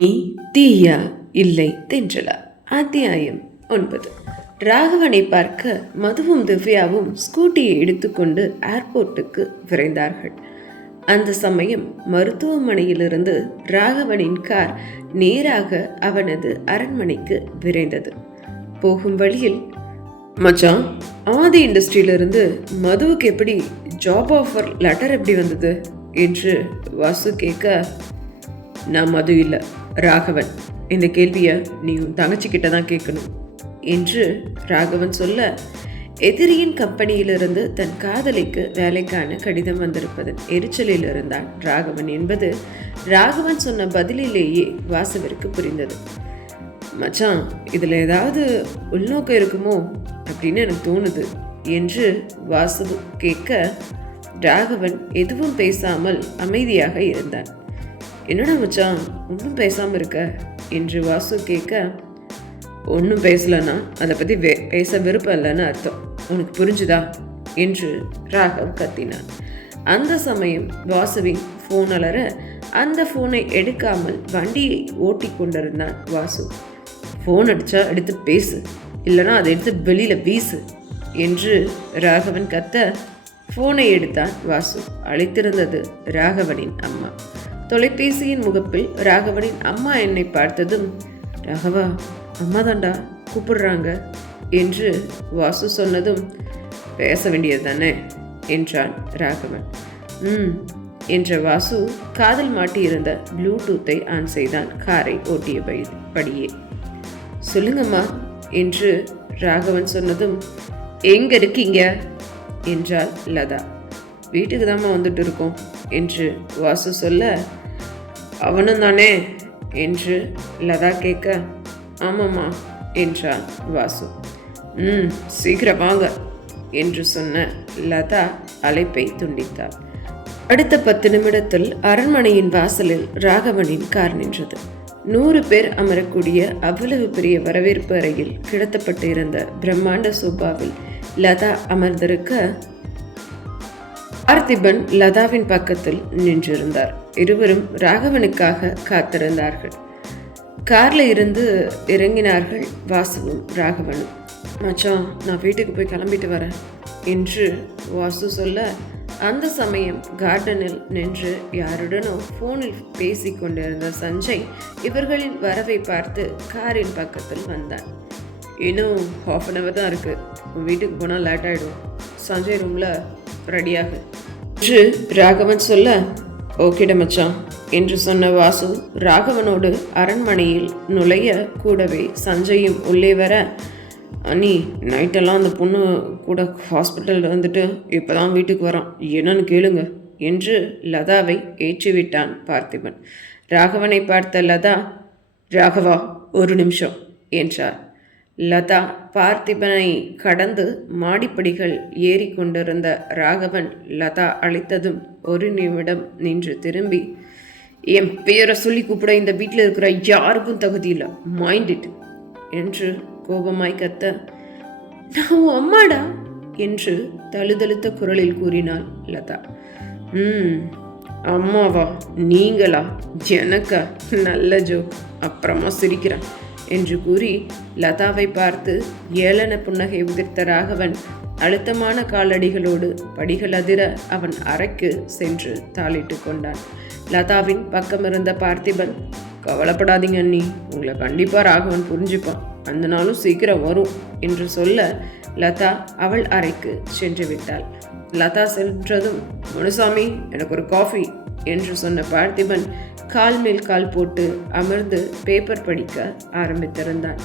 நீ தீயா இல்லை தென்றலா? அத்தியாயம் ஒன்பது. ராகவனை பார்க்க மதுவும் திவ்யாவும் ஸ்கூட்டியை எடுத்துக்கொண்டு ஏர்போர்ட்டுக்கு விரைந்தார்கள். அந்த சமயம் மருத்துவமனையிலிருந்து ராகவனின் கார் நேராக அவனது அரண்மனைக்கு விரைந்தது. போகும் வழியில் மச்சான் ஆதி இண்டஸ்ட்ரியிலிருந்து மதுவுக்கு எப்படி ஜாப் ஆஃபர் லெட்டர் எப்படி வந்தது? என்று வாசு கேட்க நான் மது இல்லை. ராகவன் இந்த கேள்வியை நீ உன் தங்கச்சிக்கிட்ட தான் கேட்கணும் என்று ராகவன் சொல்ல எதிரியின் கம்பெனியிலிருந்து தன் காதலிக்கு வேலைக்கான கடிதம் வந்திருப்பதன் எரிச்சலில் இருந்தான் ராகவன் என்பது ராகவன் சொன்ன பதிலிலேயே வாசவிற்கு புரிந்தது. மச்சான் இதில் ஏதாவது உள்நோக்கம் இருக்குமோ? அப்படின்னு எனக்கு தோணுது என்று வாசு கேட்க ராகவன் எதுவும் பேசாமல் அமைதியாக இருந்தான். என்னடா மச்சான் ஒன்றும் பேசாமல் இருக்க? என்று வாசு கேட்க ஒன்றும் பேசலன்னா அதை பற்றி வே பேச விருப்பம் இல்லைன்னு அர்த்தம். உனக்கு புரிஞ்சுதா? என்று ராகவ் கத்தினான். அந்த சமயம் வாசுவின் ஃபோன் அலற அந்த ஃபோனை எடுக்காமல் வண்டியை ஓட்டி கொண்டிருந்தான் வாசு. ஃபோன் அடித்தா எடுத்து பேசு இல்லைனா அதை எடுத்து வெளியில் வீசு என்று ராகவன் கத்த ஃபோனை எடுத்தான் வாசு அழைத்திருந்தது ராகவனின் அம்மா. தொலைபேசியின் முகப்பில் ராகவனின் அம்மா என்னை பார்த்ததும் ராகவா அம்மா தாண்டா கூப்பிடுறாங்க என்று வாசு சொன்னதும் பேச வேண்டியது தானே? என்றான் ராகவன். ம் என்ற வாசு காதல் மாட்டியிருந்த ப்ளூடூத்தை ஆன் செய்தான் காரை ஓட்டிய படி- படியே சொல்லுங்கம்மா என்று ராகவன் சொன்னதும் எங்க இருக்கீங்க? என்றாள் லதா. வீட்டுக்கு தாம்மா வந்துட்டு இருக்கோம். என்று வாசு சொல்ல அவனும் தானே? என்று லதா கேட்க ஆமாம்மா என்றான் வாசு. ம் சீக்கிரம் வாங்க என்று சொன்ன லதா அழைப்பை துண்டித்தாள். அடுத்த பத்து நிமிடத்தில் அரண்மனையின் வாசலில் ராகவனின் கார் நின்றது. நூறு பேர் அமரக்கூடிய அவ்வளவு பெரிய வரவேற்பு அறையில் கிடத்தப்பட்டு இருந்த பிரம்மாண்ட சோபாவில் லதா அமர்ந்திருக்க பார்த்திபன் லதாவின் பக்கத்தில் நின்றிருந்தார். இருவரும் ராகவனுக்காக காத்திருந்தார்கள். கார்ல இருந்து இறங்கினார்கள் வாசுவும் ராகவனும். மச்சான் நான் வீட்டுக்கு போய் கிளம்பிட்டு வரேன் என்று வாசு சொல்ல அந்த சமயம் கார்டனில் நின்று யாருடனோ ஃபோனில் பேசி கொண்டிருந்த சஞ்சய் இவர்களின் வரவை பார்த்து காரின் பக்கத்தில் வந்தான். இன்னும் ஹாஃப் அன் அவர் தான் இருக்குது உன் வீட்டுக்கு போனால் லேட் ஆகிடும் சஞ்சய் ரூமில் ரெடியாகு என்று ராகவன் சொல்ல ஓகேட மச்சான் என்று சொன்ன வாசு ராகவனோடு அரண்மனையில் நுழைய கூடவே சஞ்சயும் உள்ளே வர அண்ணி நைட்டெல்லாம் அந்த பொண்ணு கூட ஹாஸ்பிட்டலில் வந்துட்டு இப்போ தான் வீட்டுக்கு வரான். என்னன்னு கேளுங்க என்று லதாவை ஏற்றிவிட்டான் பார்த்திபன். ராகவனை பார்த்த லதா ராகவா ஒரு நிமிஷம் என்றார். லதா பார்த்திபனை கடந்து மாடிப்படிகள் ஏறிக்கொண்டிருந்த ராகவன் லதா அழைத்ததும் ஒரு நிமிடம் நின்று திரும்பி என் பேரை சொல்லி கூப்பிட இந்த வீட்டில் இருக்கிற யாருக்கும் தகுதி இல்லை. மைண்ட் இட் என்று கோபமாய் கத்த நான் உன் அம்மாடா? என்று தழுதழுத்த குரலில் கூறினாள் லதா. ம் அம்மாவா நீங்களா? எனக்கா நல்ல ஜோக் அப்புறமா சிரிக்கிறேன். என்று கூறி லதாவை பார்த்து ஏளன புன்னகை உதிர்த்த ராகவன் அழுத்தமான காலடிகளோடு படிகள் அதிர அவன் அறைக்கு சென்று தாளிட்டு கொண்டான். லதாவின் பக்கம் இருந்த பார்த்திபன் கவலைப்படாதீங்க அண்ணி உங்களை கண்டிப்பாக ராகவன் புரிஞ்சுப்பான். அந்த நாளும் சீக்கிரம் வரும் என்று சொல்ல லதா அவள் அறைக்கு சென்று விட்டாள். லதா சென்றதும் முனுசாமி எனக்கு ஒரு காஃபி என்று சொன்ன பார்த்திபன் கால் மேல் கால் போட்டு அமர்ந்து பேப்பர் படிக்க ஆரம்பித்திருந்தான்.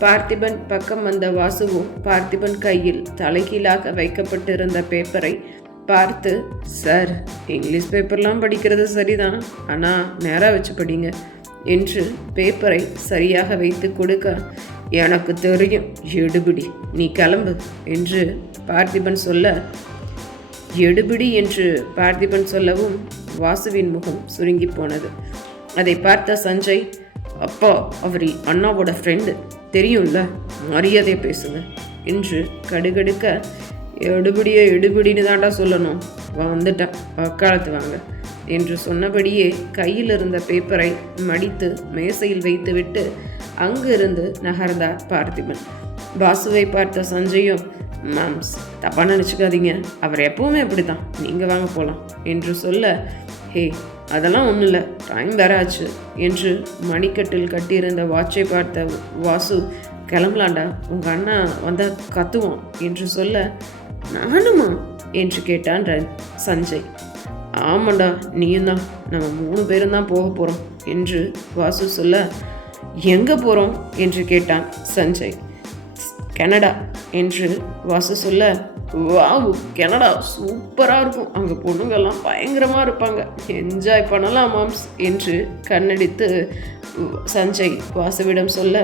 பார்த்திபன் பக்கம் வந்த வாசுவும் பார்த்திபன் கையில் தலைகீழாக வைக்கப்பட்டிருந்த பேப்பரை பார்த்து சார் இங்கிலீஷ் பேப்பர்லாம் படிக்கிறது சரிதான் ஆனால் நேராக வச்சு படிங்க என்று பேப்பரை சரியாக வைத்து கொடுக்க எனக்கு தெரியும் எடுபிடி நீ கிளம்பு என்று பார்த்திபன் சொல்ல எடுபிடி என்று பார்த்திபன் சொல்லவும் வாசுவின் முகம் சுருங்கி போனது. அதை பார்த்த சஞ்சய் அப்பா அவர் அண்ணாவோட ஃப்ரெண்டு தெரியும்ல? மரியாதை பேசுங்க. என்று கடுகடுக்க எடுபடியோ எடுபடின்னு தாண்டா சொல்லணும். வந்துட்டேன். வக்காலத்து வாங்க. என்று சொன்னபடியே கையில் இருந்த பேப்பரை மடித்து மேசையில் வைத்துவிட்டு அங்கிருந்து நகர்ந்தார் பார்த்திபன். பாசுவை பார்த்த சஞ்சயும் மேம்ஸ் தப்பாக நினச்சிக்காதீங்க. அவர் எப்பவுமே அப்படி தான் நீங்கள் வாங்க போகலாம் என்று சொல்ல ஹே அதெல்லாம் ஒன்றும் இல்லை டைம் வேற ஆச்சு என்று மணிக்கட்டில் கட்டியிருந்த வாட்சை பார்த்த வாசு கிளம்பலாண்டா உங்கள் அண்ணா வந்தால் கத்துவோம் என்று சொல்ல நானுமா? என்று கேட்டான் ரன் சஞ்சய். ஆமாண்டா நீயும் தான் நம்ம மூணு பேரும் தான் போக போகிறோம் என்று வாசு சொல்ல எங்கே போகிறோம் என்று கேட்டான் சஞ்சய். கனடா என்று வாசு சொல்ல வாவ் கனடா சூப்பராக இருக்கும். அங்கே பொண்ணுங்கள்லாம் பயங்கரமாக இருப்பாங்க. என்ஜாய் பண்ணலாம் மாம்ஸ் என்று கண்ணடித்து சஞ்சய் வாசுவிடம் சொல்ல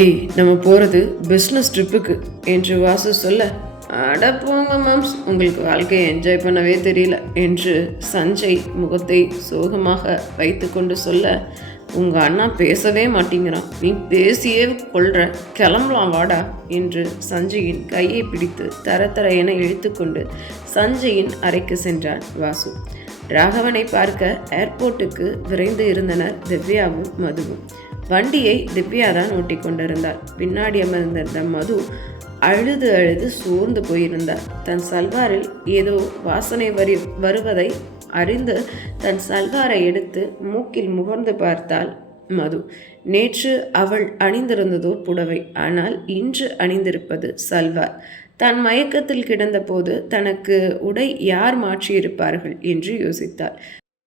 ஏய் நம்ம போகிறது பிஸ்னஸ் ட்ரிப்புக்கு என்று வாசு சொல்ல அட போங்க மேம்ஸ் உங்களுக்கு வாழ்க்கையை என்ஜாய் பண்ணவே தெரியல என்று சஞ்சய் முகத்தை சோகமாக வைத்துக்கொண்டு சொல்ல உங்கள் அண்ணா பேசவே மாட்டேங்கிறான். நீ பேசியே கொள்ற. கிளம்பலாம் வாடா என்று சஞ்சயின் கையை பிடித்து தர தர என இழுத்துக்கொண்டு சஞ்சயின் அறைக்கு சென்றான் வாசு. ராகவனை பார்க்க ஏர்போர்ட்டுக்கு விரைந்து இருந்தனர் திவ்யாவும் மதுவும். வண்டியை திவ்யா தான் ஓட்டி கொண்டிருந்தார் பின்னாடி அமர்ந்திருந்த மது அழுது அழுது சோர்ந்து போயிருந்தார் தன் சல்வாரில் ஏதோ வாசனை வரி வருவதை அறிந்து தன் சல்வாரை எடுத்து மூக்கில் முகர்ந்து பார்த்தாள் மது. நேற்று அவள் அணிந்திருந்ததோ புடவை. ஆனால் இன்று அணிந்திருப்பது சல்வார். தான் மயக்கத்தில் கிடந்தபோது தனக்கு உடை யார் மாற்றியிருப்பார்கள் என்று யோசித்தாள்.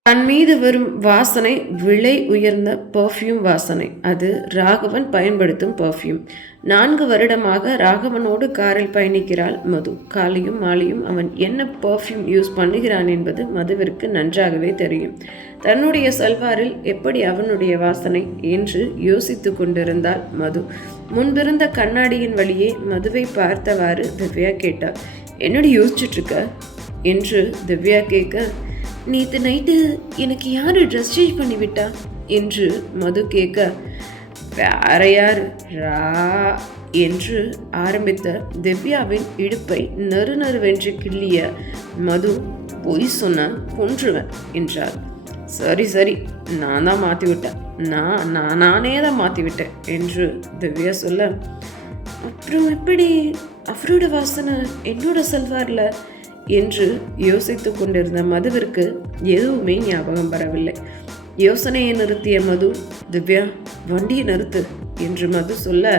தன் மீது வரும் வாசனை விலை உயர்ந்த பர்ஃப்யூம் வாசனை. அது ராகவன் பயன்படுத்தும் பர்ஃப்யூம் நான்கு வருடமாக ராகவனோடு காரில் பயணிக்கிறாள் மது. காலையும் மாலையும் அவன் என்ன பர்ஃப்யூம் யூஸ் பண்ணுகிறான் என்பது மதுவிற்கு நன்றாகவே தெரியும். தன்னுடைய சல்வாரில் எப்படி அவனுடைய வாசனை என்று யோசித்து கொண்டிருந்தாள் மது. முன்பிருந்த கண்ணாடியின் வழியே மதுவை பார்த்தவாறு திவ்யா கேட்டாள் என்னடி யோசிச்சுட்ருக்க என்று திவ்யா கேட்க நேற்று நைட்டு எனக்கு யார் ட்ரெஸ் சேஞ்ச் பண்ணி விட்டா? என்று மது கேட்க வேற யார்? ரா என்று ஆரம்பித்த திவ்யாவின் இடுப்பை நறு நறுவென்று கிள்ளிய மது பொய் சொன்ன கொன்றுவேன் என்றார் சரி சரி நான் தான் மாற்றி விட்டேன். நான் நான் நானே தான் மாற்றி விட்டேன் என்று திவ்யா சொல்ல அப்புறம் எப்படி? அவரோட வாசனை என்னோட செல்வாரில்? என்று யோசித்து கொண்டிருந்த மதுவிற்கு எதுவுமே ஞாபகம் வரவில்லை. யோசனையை நிறுத்திய மது திவ்யா வண்டியை நிறுத்து என்று மது சொல்ல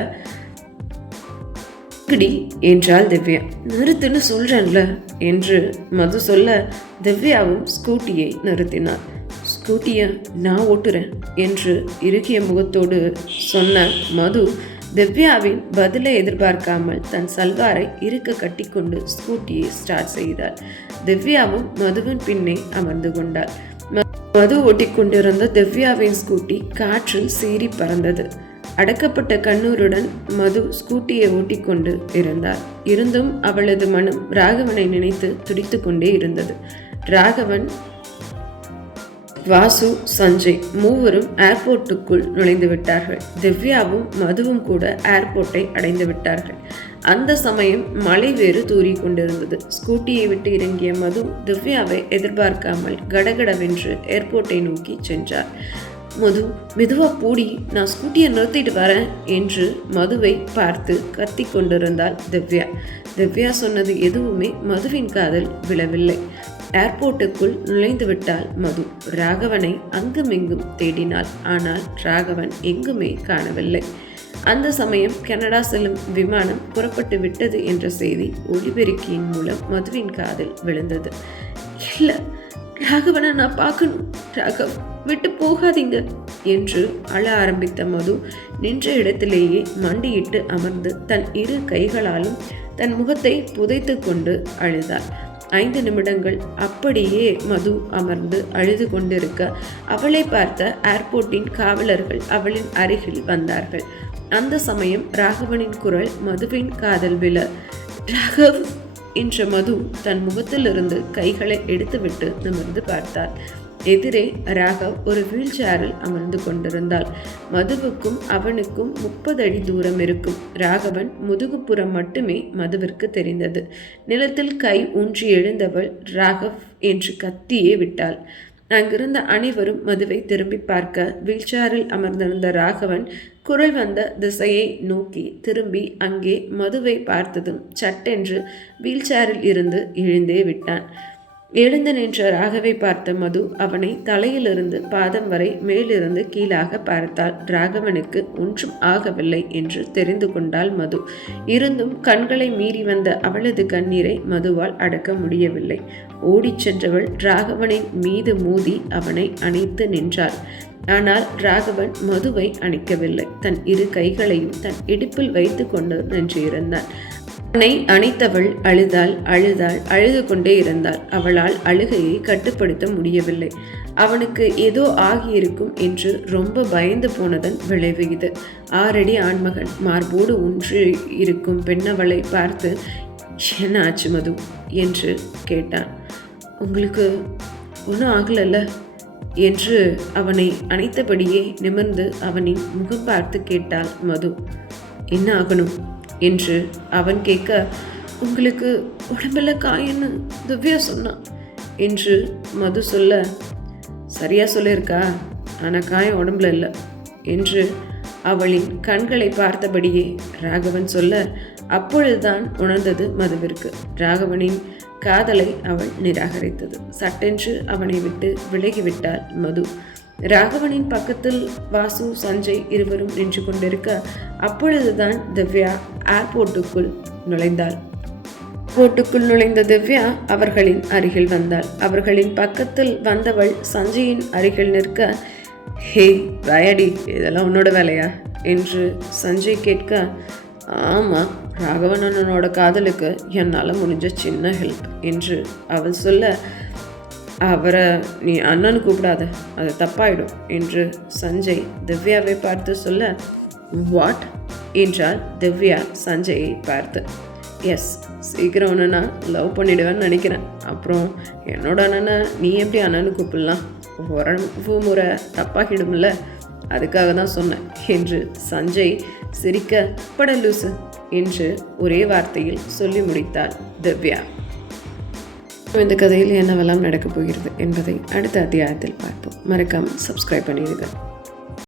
கிடி என்றாள் திவ்யா. நிறுத்துன்னு சொல்றேன்ல என்று மது சொல்ல திவ்யாவும் ஸ்கூட்டியை நிறுத்தினார் ஸ்கூட்டியை நான் ஓட்டுறேன் என்று இறுகிய முகத்தோடு சொன்ன மது திவ்யாவின் பதிலை எதிர்பார்க்காமல் தன் சல்வாரை இருக்க கட்டிக்கொண்டு ஸ்கூட்டியை ஸ்டார்ட் செய்தார் திவ்யாவும் மதுவின் பின்னே அமர்ந்து கொண்டார் மது ஓட்டிக்கொண்டிருந்த திவ்யாவின் ஸ்கூட்டி காற்றில் சீறி பறந்தது. அடக்கப்பட்ட கண்ணூருடன் மது ஸ்கூட்டியை ஓட்டிக்கொண்டு இருந்தார் இருந்தும் அவளது மனம் ராகவனை நினைத்து துடித்து கொண்டே இருந்தது. ராகவன் வாசு சஞ்சய் மூவரும் ஏர்போர்ட்டுக்குள் நுழைந்து விட்டார்கள் திவ்யாவும் மதுவும் கூட ஏர்போர்ட்டை அடைந்து விட்டார்கள் அந்த சமயம் மழை வேறு தூறி கொண்டிருந்தது. ஸ்கூட்டியை விட்டு இறங்கிய மது திவ்யாவை எதிர்பார்க்காமல் கடகடவென்று ஏர்போர்ட்டை நோக்கி சென்றார். மது மெதுவா பூடி நான் ஸ்கூட்டியை நிறுத்திட்டு வரேன் என்று மதுவை பார்த்து கத்தி கொண்டிருந்தாள் திவ்யா. திவ்யா சொன்னது எதுவுமே மதுவின் காதல் விழவில்லை. ஏர்போர்ட்டுக்குள் நுழைந்துவிட்டாள் மது. ராகவனை அங்குமிங்கும் தேடினாள். ஆனால் ராகவன் எங்குமே காணவில்லை. அந்த சமயம் கனடா செல்லும் விமானம் புறப்பட்டு விட்டது என்ற செய்தி ஒளிபெருக்கியின் மூலம் மதுவின் காதில் விழுந்தது. இல்லை ராகவனை நான் பார்க்கணும். ராகவ் விட்டு போகாதீங்க என்று அழ ஆரம்பித்த மது நின்ற இடத்திலேயே மண்டியிட்டு அமர்ந்து தன் இரு கைகளாலும் தன் முகத்தை புதைத்து கொண்டு அழுதாள். ஐந்து நிமிடங்கள் அப்படியே மது அமர்ந்து அழுது கொண்டிருக்க அவளை பார்த்த ஏர்போர்ட்டின் காவலர்கள் அவளின் அருகில் வந்தார்கள். அந்த சமயம் ராகவனின் குரல் மதுவின் காதல் விழ ராகவ்! என்ற மது தன் முகத்திலிருந்து கைகளை எடுத்துவிட்டு நிமிர்ந்து பார்த்தார் எதிரே ராகவ் ஒரு வீல் சேரில் அமர்ந்து கொண்டிருந்தாள். மதுவுக்கும் அவனுக்கும் முப்பது அடி தூரம் இருக்கும். ராகவன் முதுகுப்புறம் மட்டுமே மதுவிற்கு தெரிந்தது. நிலத்தில் கை ஊன்றி எழுந்தவள் ராகவ் என்று கத்தியே விட்டாள். அங்கிருந்த அனைவரும் மதுவை திரும்பி பார்க்க வீல்சேரில் அமர்ந்திருந்த ராகவன் குரல் வந்த திசையை நோக்கி திரும்பி அங்கே மதுவை பார்த்ததும் சட்டென்று வீல்சேரில் இருந்து எழுந்தே விட்டான். எழுந்து நின்ற ராகவை பார்த்த மது அவனை தலையிலிருந்து பாதம் வரை மேலிருந்து கீழாக பார்த்தாள். ராகவனுக்கு ஒன்றும் ஆகவில்லை என்று தெரிந்து கொண்டாள் மது. இருந்தும் கண்களை மீறி வந்த அவளது கண்ணீரை மதுவால் அடக்க முடியவில்லை. ஓடிச் சென்றவள் ராகவனின் மீது மோதி அவனை அணைத்து நின்றாள். ஆனால் ராகவன் மதுவை அணைக்கவில்லை. தன் இரு கைகளையும் தன் இடுப்பில் வைத்து கொண்டு நின்றிருந்தான். தன்னை அணைத்தவள் அழுதாள் அழுதாள் அழுது கொண்டே இருந்தாள். அவளால் அழுகையை கட்டுப்படுத்த முடியவில்லை. அவனுக்கு ஏதோ ஆகியிருக்கும் என்று ரொம்ப பயந்து போனதன் விளைவு இது. ஆறடி ஆண்மகன் மார்போடு ஒன்று இருக்கும் பெண்ணவளை பார்த்து என்ன ஆச்சு மது? என்று கேட்டான். உங்களுக்கு ஒன்றும் ஆகலல்ல? என்று அவனை அணைத்தபடியே நிமிர்ந்து அவனின் முகம் பார்த்து கேட்டாள் மது. என்ன ஆகணும்? என்று அவன் கேட்க உங்களுக்கு உடம்புல காயன்னு திவ்யா சொன்னான் என்று மது சொல்ல சரியாக சொல்லியிருக்கா? ஆனால் காயம் உடம்புல இல்லை என்று அவளின் கண்களை பார்த்தபடியே ராகவன் சொல்ல அப்பொழுதுதான் உணர்ந்தது மதுவிற்கு. ராகவனின் காதலை அவள் நிராகரித்தது. சட்டென்று அவனை விட்டு விலகிவிட்டாள் மது. ராகவனின் பக்கத்தில் வாசு சஞ்சய் இருவரும் நின்று கொண்டிருக்க அப்பொழுதுதான் திவ்யா ஏர்போர்ட்டுக்குள் நுழைந்தாள். போட்டுக்குள் நுழைந்த திவ்யா அவர்களின் அருகில் வந்தாள். அவர்களின் பக்கத்தில் வந்தவள் சஞ்சயின் அருகில் நிற்க ஹே ராயடி இதெல்லாம் உன்னோட வேலையா? என்று சஞ்சய் கேட்க ஆமாம் ராகவன் அண்ணனோட காதலுக்கு என்னால் முடிஞ்ச சின்ன ஹெல்ப் என்று அவள் சொல்ல அவரை நீ அண்ணன் கூப்பிடாத அது தப்பாயிடும் என்று சஞ்சய் திவ்யாவை பார்த்து சொல்ல வாட் என்றால் திவ்யா சஞ்சயை பார்த்து. எஸ் சீக்கிரம் ஒன்று நான் லவ் பண்ணிடுவேன்னு நினைக்கிறேன். அப்புறம் என்னோட அண்ணனை நீ எப்படி அண்ணனு கூப்பிடலாம்? உறவு முறை தப்பாகிடும்ல. அதுக்காக தான் சொன்னேன் என்று சஞ்சய் சிரிக்க படலூசு என்று ஒரே வார்த்தையில் சொல்லி முடித்தாள் திவ்யா. இந்த கதையில் என்னவெல்லாம் நடக்கப் போகிறது என்பதை அடுத்த அத்தியாயத்தில் பார்ப்போம். மறக்காமல் சப்ஸ்கிரைப் பண்ணிடுங்க.